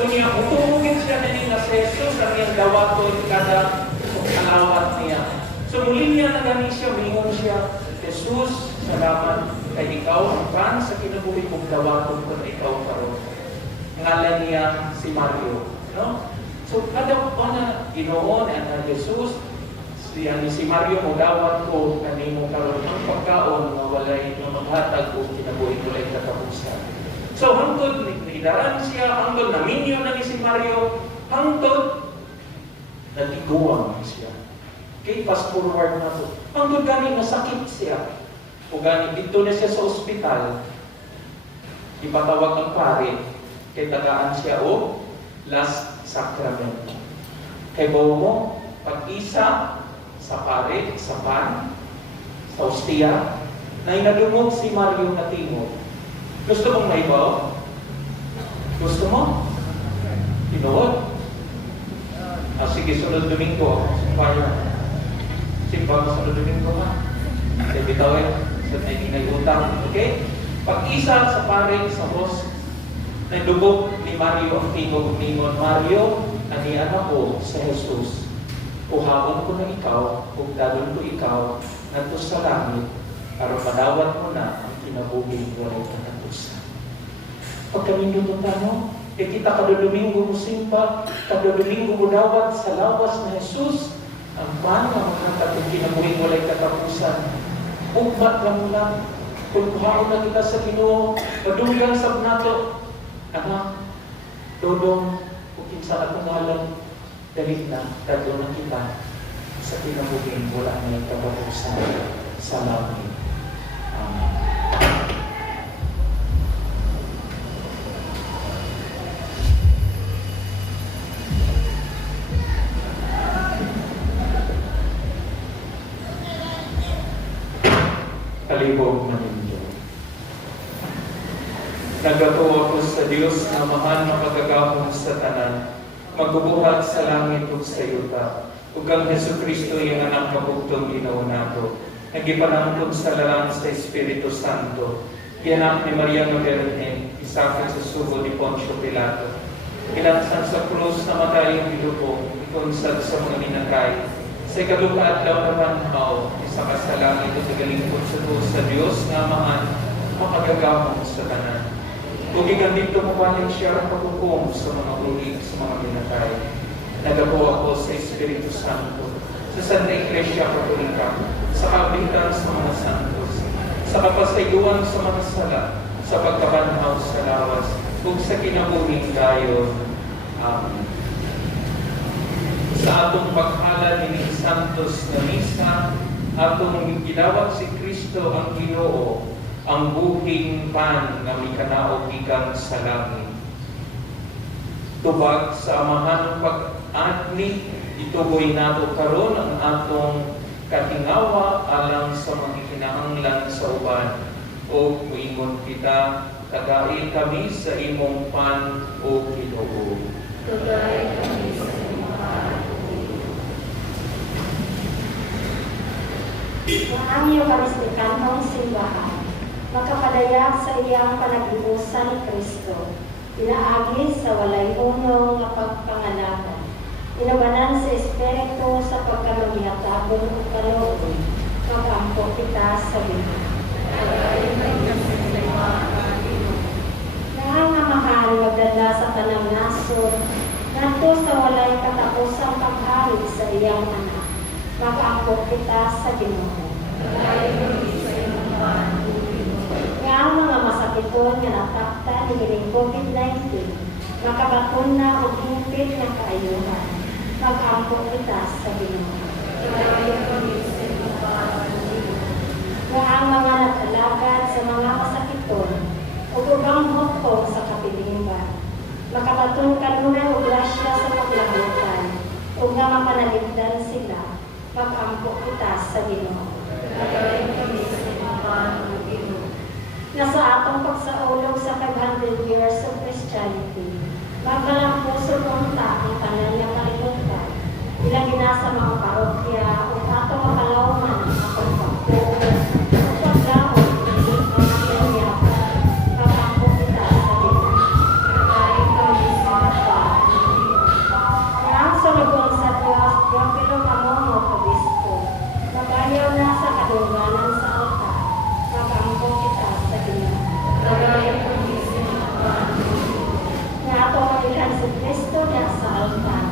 Kunya, utungin siya na ni na si Jesus ang iyang dawaton kada alawat niya. So muli niya na gani siya, mingon siya, Jesus, salamat kay ikaw ang pan sa kinabuhi kong dawaton ko na ikaw karon. Ngalan niya si Mario. No? So kada ko na ginoon na Jesus, si Mario mo dawat ko kanimo karon ang pagkaon na walay na maghatag o kinabuhi walay katapusan. So hangtod nidaran siya, hangtod naminyo na ni si Mario, hangtod nagiguwang siya. Okay, fast forward na to. Hangtod gani nasakit siya. O gani dito na siya sa ospital. Ipatawag ang pare, kay tagaan siya o last sacrament. Kay mo, pag-isa sa pare, sa pan, sa ostia, na inadumog si Mario na timo. Gusto mong maibaw? Gusto mo? Tinuod? Sige, sunod Domingo. Simpa mo sunod Domingo ha? Kasi bitawin, sa hindi nag-utang. Okay? Pag-isa sa pare, sa host, nagdubog ni Mario ang tingog ni Mario, ani anak ko sa Jesus. Uhabon ko na ikaw, kung dalon ko ikaw, nato sa langit, para madawat mo na ang kinabuhi walay katapusan. Pag kami dumutano, kita kada Domingo mo simpa, kada Domingo mo dawat sa lawas na Jesus, ang pan na maghatag ang kinabuhi walay katapusan. Ugmat lang mo lang, kung kuhaon na kita sa Ginoo, padunggan sa nato, anak, dodong, kung kinsa akong ngalan, dahil na, dadlo na kita sa kinabuhin, wala na yung katapusan sa langit. Amen. Kalibog na ninyo. Nagatuwa ko sa Diyos na mahal na pagkagahong sa tanan, magbubuhat sa langit ug sa yuta. Ug ang Jesucristo yung anak kabugtong Ginoo nato. Nagipanangkot sa lalang sa Espiritu Santo. Gianak ni Maria Virgen, isakit sa sugo ni Poncio Pilato. Kinatsan sa krus na matayong bilubong, ikunsad sa mga ninakay. Sa ikadukaat daw naman kao, isa ka sa langit ug nagalingkod sa Diyos nga mahal, makagagahong sa tanan. Kung igandito mo paling siya ang paghukom sa mga ulig, sa mga binatay. Nagapo ako sa Espiritu Santo, sa Santa Iglesia Katolika, sa kabitan sa mga santos, sa kapasayuan sa mga sala, sa pagkabanhaw sa lawas, kung sa kinabuhing dayon. Amen. Sa atong paghala ni Santos na Misa, atong gilawat si Kristo ang Ginoo, ang buhing pan nga mikanaog gikan sa langit. Tubag sa amahan ng pag-adni, ituboy nato karon ang atong katingawa alang sa mga kinahanglan sa uban. O muingon kita, tagay kami sa imong pan o Ginoo. Tagay kami sa imong pan. Ang Eucharistikantong simbahan, makapadayag sa iyang panag-iusan ni Kristo, pinaagi sa walay unong nga pagpangalanan, inawanan sa Espiritu sa pagkalumihatabon o kaloob, magampo kita sa Ginoo. Nang nga mahal magdala sa tanang nasod, nato sa walay katapusang paghari sa iyang anak, mag-angkot kita sa Ginoo. Nga ang mga masakiton nga natakta ni gining COVID-19, makabakon na o hingpit na kaayuhan, mag-angkot kita sa Ginoo. nga ang mga nag-alagad sa mga masakiton o ubang hukong sa kapilimban. Makabaton kanunay o grasya sa paglabutan o nga mapanaligdan sila, mag-ampo kita sa Ginoo. Na sa atong pagsaulog sa 500 years of Christianity, magbalang puso unta ang tanan nga kalimutan. Ilang ginasa mga parokya o atong makalawman ang pagpagpuo o paglaon ng mga pinayapa, mag-ampo kita sa Ginoo. Nga ang sulugon sa Diyos, Teofilo Mamono, Obispo, magayaw na sa kadungganan sa altar, mag-ampo kita sa Ginoo. Nga ato mabihan si Kristo na sa altar,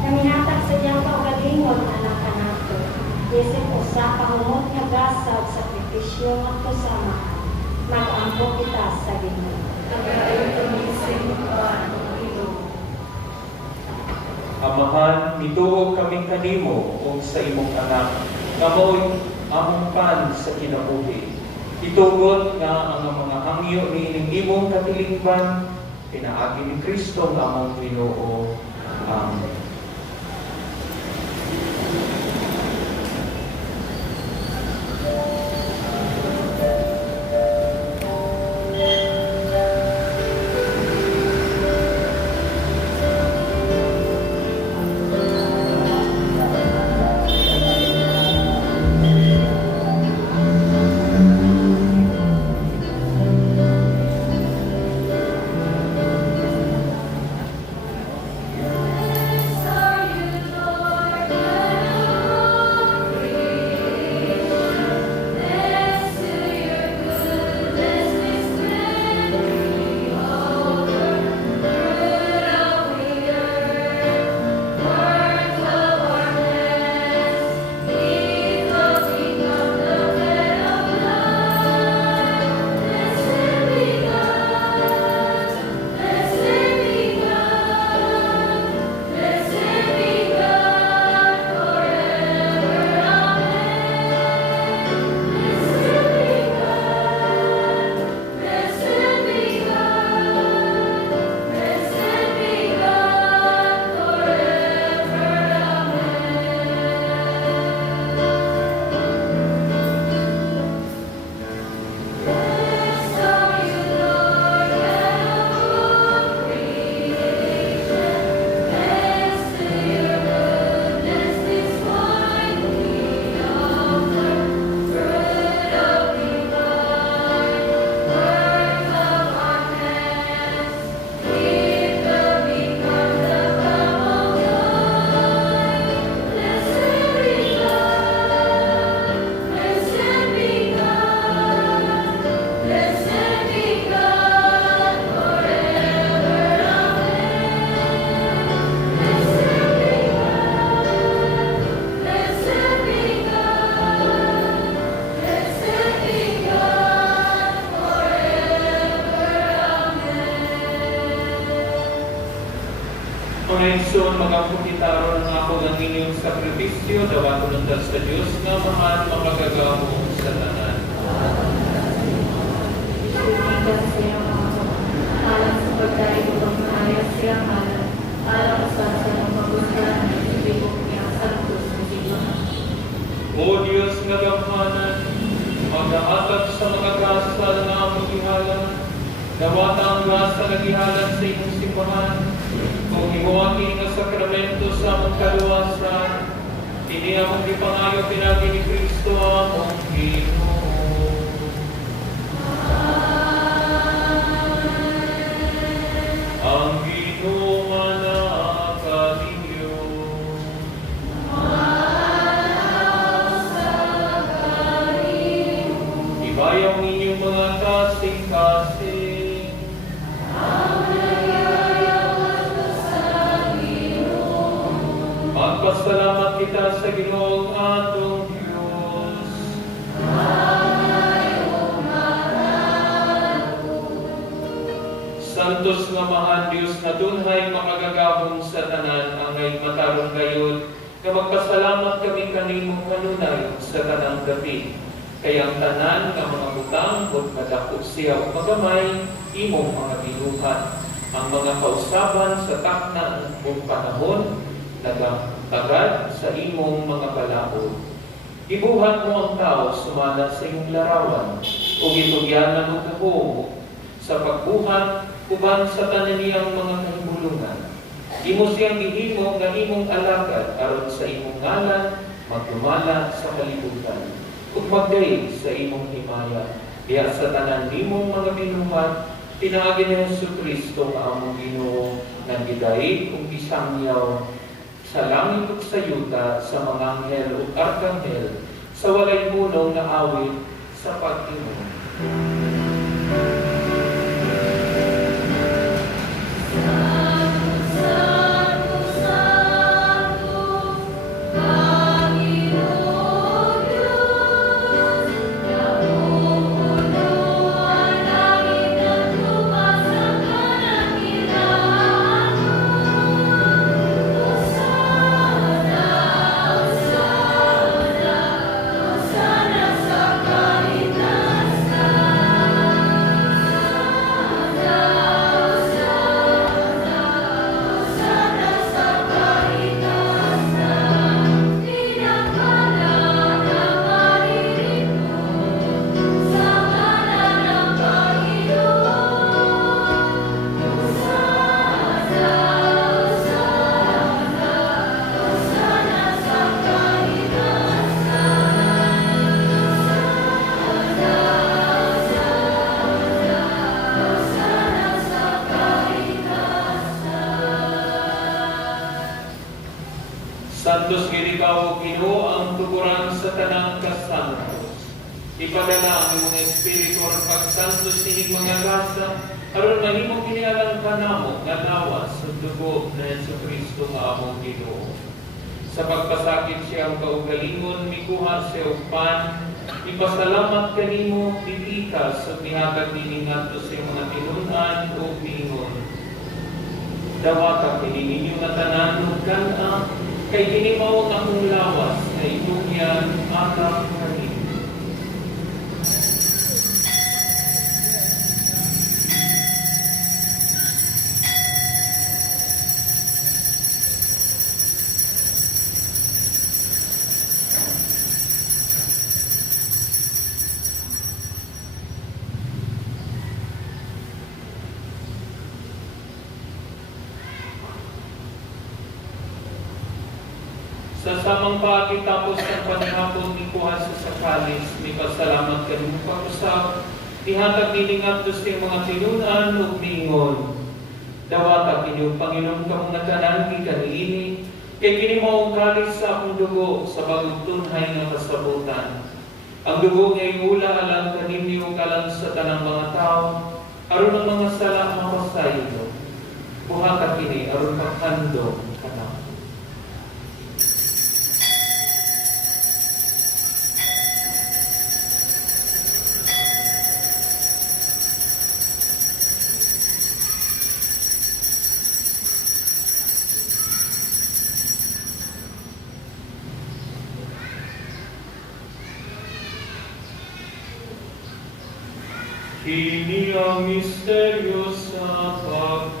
naminatag sa iyang kaugalingon anak kanato, isip usa kahumot nga gasag sakripisyo at kusamahan, mag-ampo kita sa Ginoo. Amahan, nituog kaming kanimo o sa imong anak, nga mo'y among pan sa kinabuhi. Itugot nga ang mga hangyo ni ining imong katilingban, pinaagi ni Kristo ang among Ginoo. Amen. Panginoon, magampukitaron nga ako ng inyong sakripisyo, dawato ng das sa Diyos nga mahal makagagamo sa tanan. Sumigat siya mga alam sa pagkain upang maayos siya alam, alam sa ng magustuhan ng ibigok niya santos ng Diyos. O Diyos nga gamhanan, magdahatag sa mga kasal nga among gihalan, dawata ang gasa nga gihalan sa inyong simbahan, kung himuaki nga sakramento sa among kaluwasan, hindi among gipangayo pinagi ni Kristo among Ginoo. Ang Ginoo manakalinyo. Ibayang inyong mga kasing-kasing. Magpasalamat kita sa Ginoong atong Diyos. Santos nga mahal Diyos na dunhay makagagahong sa tanan, angay mataron gayon, nga magpasalamat kami kanimong kanunay sa tanang dapit. Kayang tanan nga mga butang ug madako siya ug magamay imong mga binuhat. Ang mga kausaban sa takna ug panahon nagatagad sa imong mga balaod. Ibuhat mo ang tao sumala sa imong larawan ug itugyanan mo kahong sa pagbuhat uban sa tanan niyang mga kahibulungan. Imo siyang gihimo nga imong alagad aron sa imong ngalan magdumala sa kalibutan ug magday sa imong himaya. Diya sa tanan nimong mga binuhat pinaagi ni Jesucristo nga among Ginoo nga gidait ug gisangyaw sa langit ug sa yuta sa mga anghel ug arkanghel sa walay punong na awit sa pag-ingon. Santos ginikaw Ginoo ang tuguran sa tanang kasantos. Ipadala ang imong espiritu ang pagsantos sining mga grasa aron mahimong kinialang kanamo nga lawas sa dugo na Jesucristo nga among Ginoo. Sa pagpasakit siya ang kaugalingon mikuha siya og pan, ipasalamat kanimo titika sa mihatag nining ngadto sa mga tinun-an ug miingon. Dawata kini ninyo nga tanan ug kan-a kay hinimaw akong lawas na itugyan atang kanin. Sa samang pagkitapos ng panihapon ni kuha sa sakalis, may pasalamat kanimo pag-usap, ihatag nilingat sa mga tinunan ug miingon. Dawata kinyo, Panginoon ka mong nagkanan, kaniini, kay kini mo ang kalis sa akong dugo sa bagong tunhay nga kasabutan. Ang dugo ngay ula alang kaninyo kalang sa tanang mga tao, aron ang mga sala mapasayo. Buha ka kini, aron paghandong kanang. Kini ang misteryo sa pagko.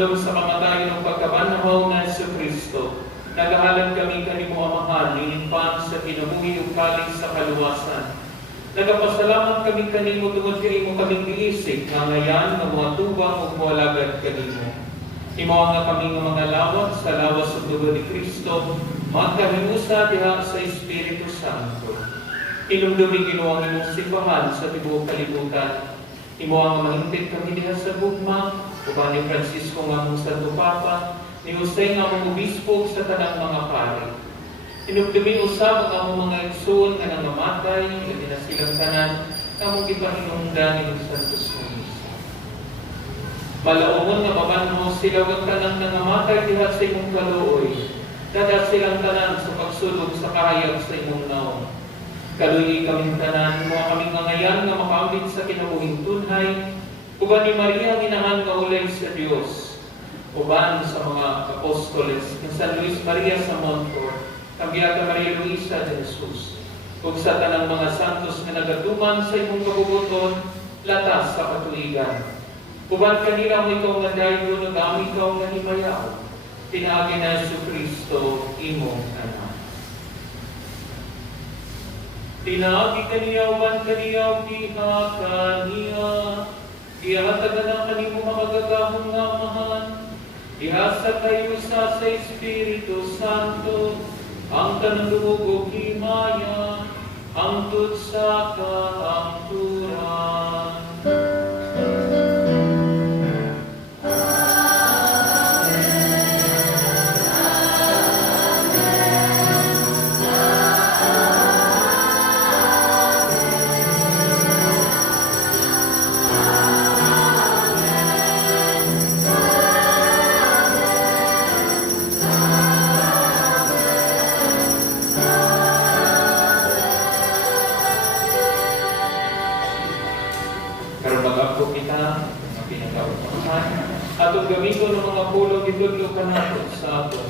Sa kamatayon ng pagkabanhaw na Jesucristo, nagahalan kami kanimo amahan, nilimpan sa kinabuhi ug kalis sa kaluwasan. Nagapasalamat kami kanimo tungod kay imo kaming giisig, nga ngayan nga mga tubang ug moalagad kanimo. Imo nga kami nga mga lawat sa lawas sa dugo ni Kristo, magkahimusa diha sa Espiritu Santo. Inumdumi Ginoo ang imong simbahan sa tibuok kalibutan. Imo ang mahintid kami diha sa gugma, uban ni Francisco nga mong Santo Papa, ni Jose nga mong obispo sa tanang mga pari. Inugdumi usab ang among mga igsoon nga nangamatay, labi na silang tanan, among gipahinungdan ni Santos Misa. Malaumon nga mabanho sila wag tanang nangamatay diha sa imong kaluoy. Dada silang tanan sa pagsulong sa kahayag sa imong naong. Kaluoy kaming tanan, mga kaming mangayan nga makaambit sa kinabuhing tunhay, uban ni Maria ginahan nga ulay sa Dios. Uban sa mga apostoles ng San Luis Maria sa Montfort, ang Beata Maria Luisa de Jesus, ug sa tanang mga santos nga nagatuman sa imong kabubuton, latas sa katuigan. Uban kanila mo ikaw nga dayon ug ami ikaw nga himayaw, pinaagi na Jesucristo imong anak. Pinaagi kaniya uban kaniya diha kaniya, dihatag na kanimo makagagahong nga amahan, diha sa kayo sa Espiritu Santo, ang tanandumog himaya, ang sa kahangturan. At ang gamiton ng mga pulo, itudlo ka natin sa aton.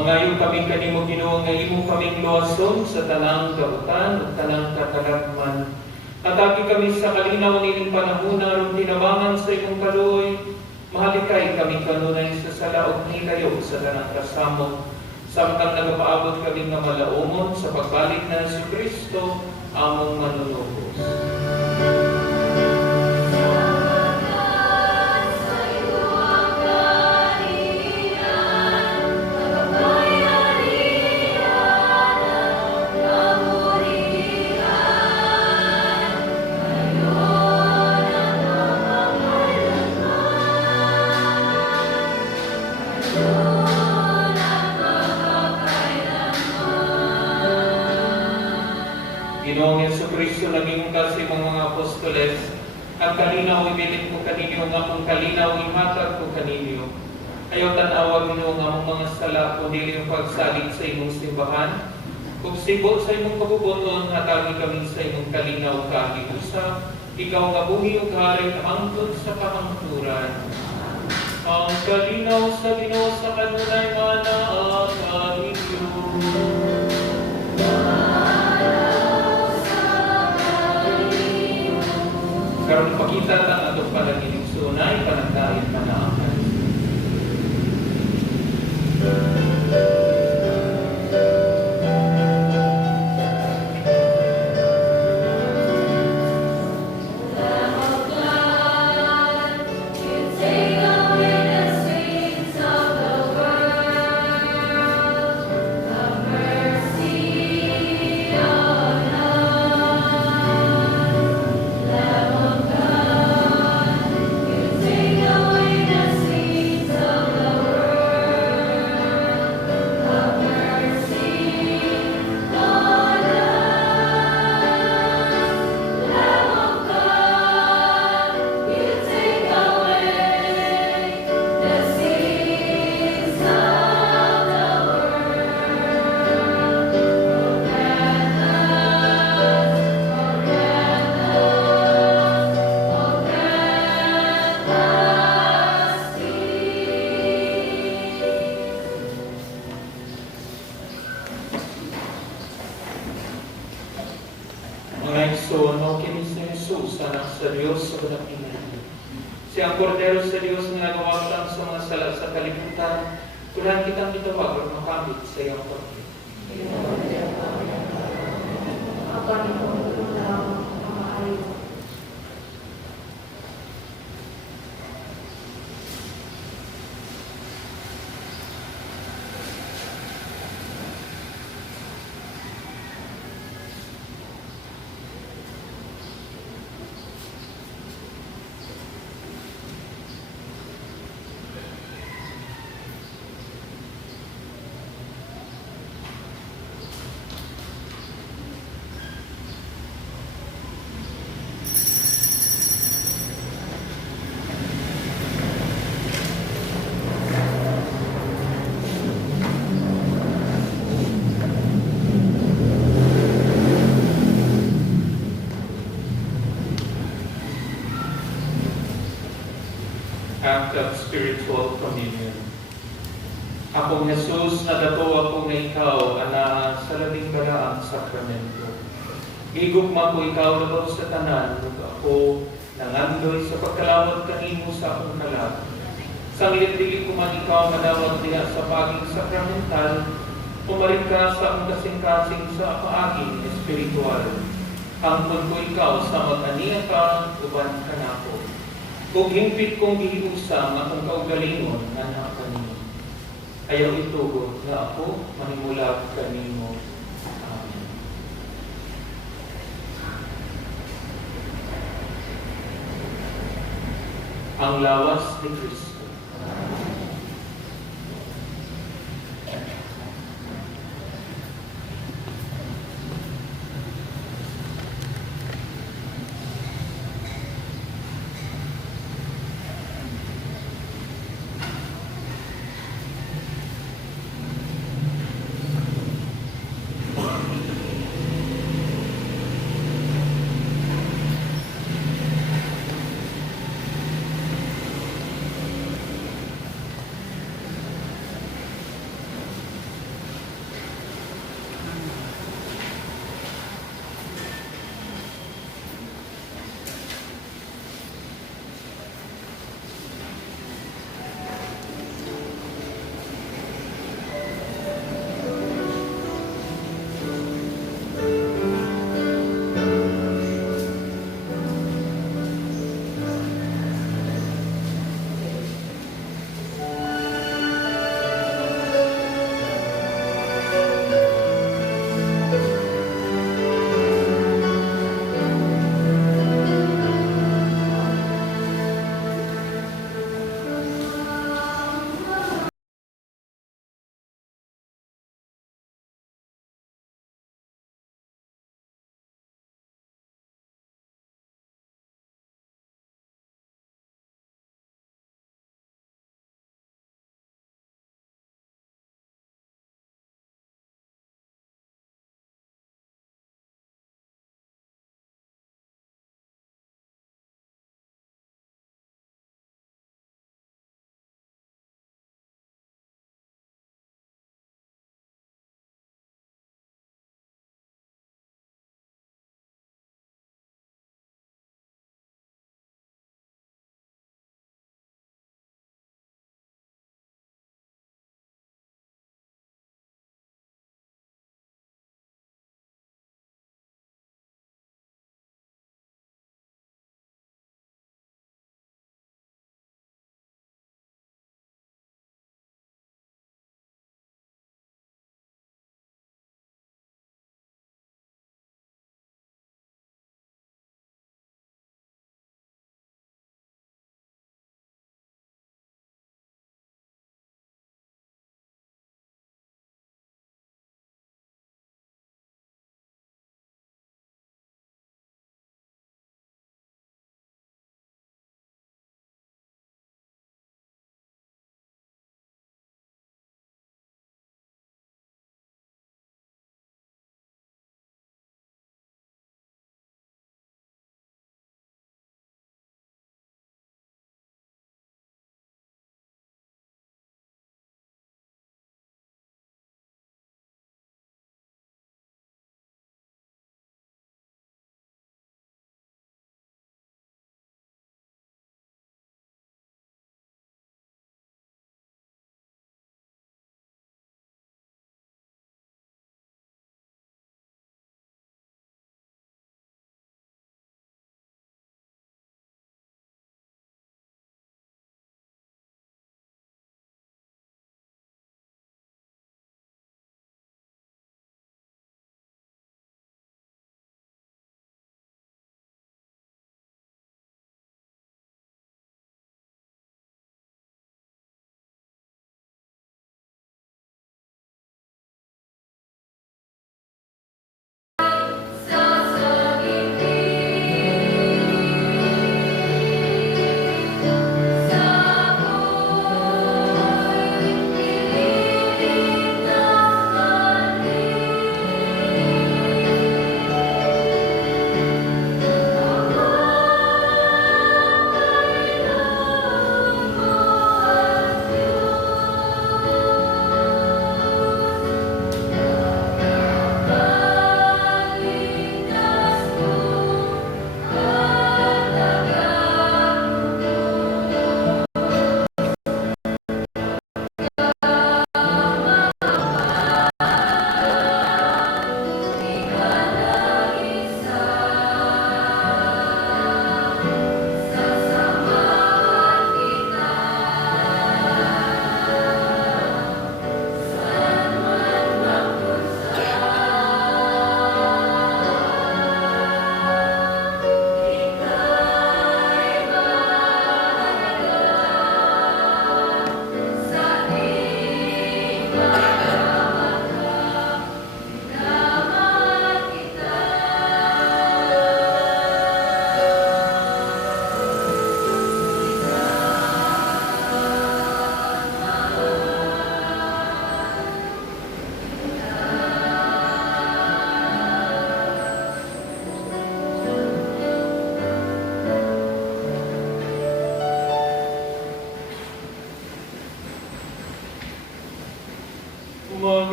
Mangayon kami kanimo Ginoo nga imo kaming luwason sa tanang kautan ug tanang katalagman. Atagi kami sa kalinaw nining panahon aron tinabangan sa imong kaluoy. Mahalikay kami kanunay sa sala ug hilayo sa tanang kasamo. Samtang nagapaabot kami nga malaumon sa pagbalik na Jesucristo among manunubos. Ginoong Jesucristo naging kasi mga apostoles, ang kalinaw ibilit ko kaninyo, nga kung kalinaw ihatag ko kaninyo. Ayaw tanawag ninyo nga mong mga sala, kundi yung pagsalit sa imong simbahan. Kung sibo sa imong kabubuton, hatagi kami sa imong kalinaw kahiusa, ikaw nga buhi ug hari angtod sa kahangturan. Ang kalinaw sa Ginoo sa kanunay manaaninyo. Karon ipakita ang atong panaginip sunay, panagdayon manaakan. Mga igsoon, kini si Jesus, anak sa Diyos sa kadakilan. Siyang kordero sa Diyos nga nagawatan sa mga sala sa kalibutan, kulang kitang itawag at makamit sa iyang pagkakas. Apa ni kung ang maayo. Act of spiritual communion. Akong Jesus, nadato ako nga ikaw, ana sa labing balaang sakramento. Igugma ko ikaw labaw sa tanan, ug ako nangandoy sa pagkalawat kanimo sa akong kalag. Sanglit-dili ko man ikaw madawat diha sa paging sakramental, pumarin ka sa akong kasing-kasing sa paaging espiritual. Hangtod ko ikaw sa mag-aniya ka, uban ka na ko. Kung hingpit kong gihiusang akong kaugalingon, anak kanimo. Ayaw itugot na ako manimulag kanimo. Amen. Ang lawas ni Kristo.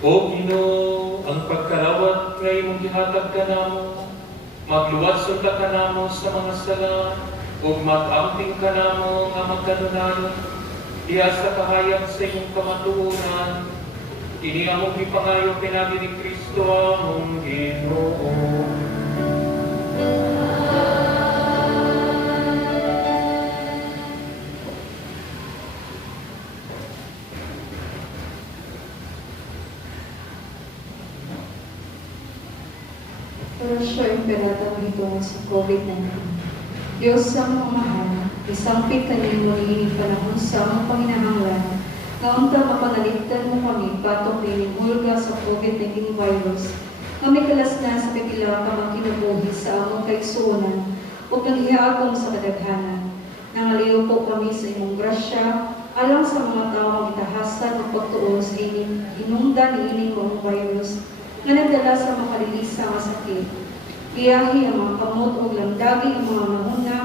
O Ginoo, ang pagkarawat nga imong gihatag kanamo, magluwas ka kanamo sa mga sala, ug mag-amping kanamo nga magkanunanon, diha sa kahayag sa imong kamatuoran. Kini among gipangayo pinagi ni Kristo among Ginoo. Orasyo Imperata Mahitungod sa COVID-19. Diyos sa mga mahal, isangpit kanimo niining panahon sa mga panginahanglan, nga unta mapanaligtan mo kami patong nining hulga sa COVID-19 virus, nga may kalasnan sa pipila ka magkinabuhi sa among kaigsuonan ug naghiagom sa kadaghanan. Nangaliw po kami sa imong grasya, alang sa mga tao itahasan ug pagtuon sa ining hinungdan niining mga virus, nga nagdala sa makalilisa nga sakit. Iyahi ang mga kamot o lamdagi ang mga mahuna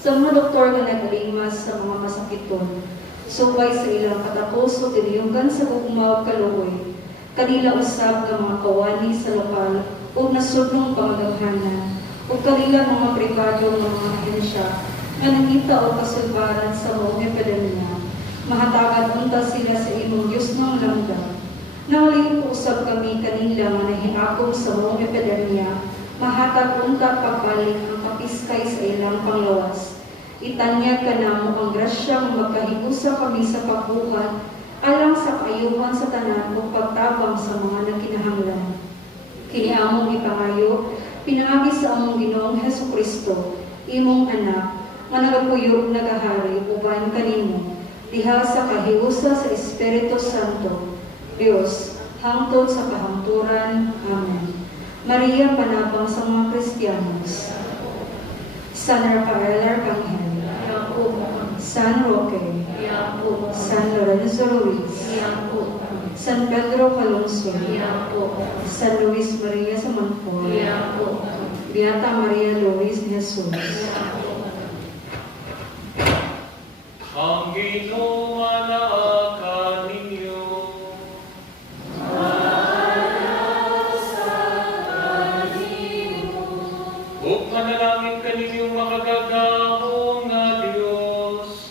sa mga doktor nga nag-alimas sa mga masakiton. Subay sa ilang katapos o tiniyugan sa gugmaw kaluoy. Kanila usab ng mga kawani sa lokal o nasudnong pangagaghanan o kanila mga pribado ng mga ahensya nga nakita o kasulbaran sa mga epidemya. Mahatagan unta sila sa imong Diyos ng lamdam. Nangaliw po usab kami kanila nga nahiagom sa mga epidemya, mahatag unta pagbalik ang kapiskay sa ilang panglawas. Itanyag ka namo ang grasya nga magkahibusa kami sa pagbuhat, alang sa kaayuhan sa tanan o pagtabang sa mga nakinahanglan. Kini among ipangayo, pinaagi sa among Ginoong Hesukristo, imong anak, nga nagapuyo nagahari uban kanimo, diha sa kahiusa sa Espiritu Santo, Diyos, hangtod sa kahangturan. Amen. Maria, panabang sa mga Kristiyanos. San Rafael Arcangel, San Roque, San Lorenzo Ruiz, San Pedro Calungsod, San Luis Maria Samanpor, Beata Maria Luis Jesus. Ang Ginoo manaakan ninyo. Ug manalangin kaninyong makagagahong nga Dios,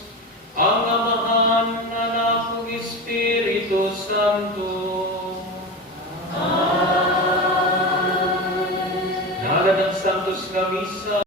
ang Amahan, Anak ug Espiritu Santo. Amen. Ngalan ng Santos nga Misa.